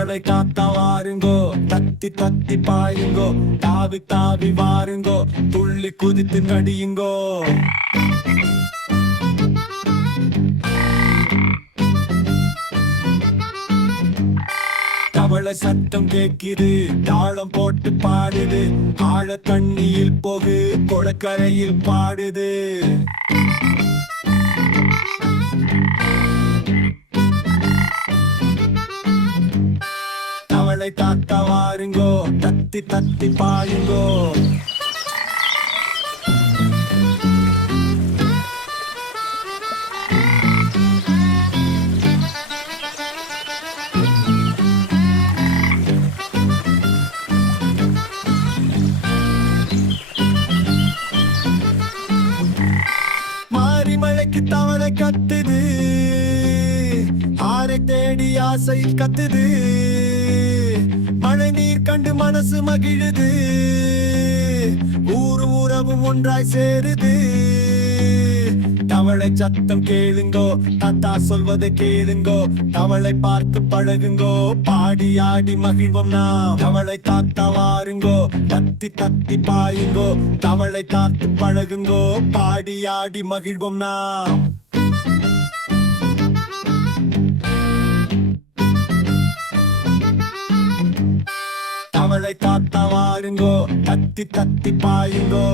தவளை காத்தா வாருங்கோ, தத்தி தத்தி பாயுங்கோ, தாவி தாவி வாருங்கோ, துள்ளி குதித்து நடியுங்கோ. தவளை சத்தம் கேட்கிது, தாளம் போட்டு பாடுது, ஆழ தண்ணியில் போகு, கொடக்கரையில் பாடுது. தவளை தாத்தா வாருங்கோ, தத்தி தத்தி பாயுங்கோ. மாறி மழைக்கு தவளை கத்துது, ஆரை தேடி ஆசை கத்துது, மழை நீர் கண்டு மனசு மகிழுது, ஊரு உறவும் ஒன்றாய் சேருது. தவளை சத்தம் கேளுங்கோ, தாத்தா சொல்வதை கேளுங்கோ, தவளை பார்த்து பழகுங்கோ, பாடி ஆடி மகிழ்வோம் நாம். தவளை தாத்தா வாருங்கோ, தத்தி தத்தி பாயுங்கோ, தவளை தாத்து பழகுங்கோ, பாடி ஆடி மகிழ்வோம் நாம். தவளை தாத்தா வாருங்கோ, தத்தி தத்தி பாயுங்கோ.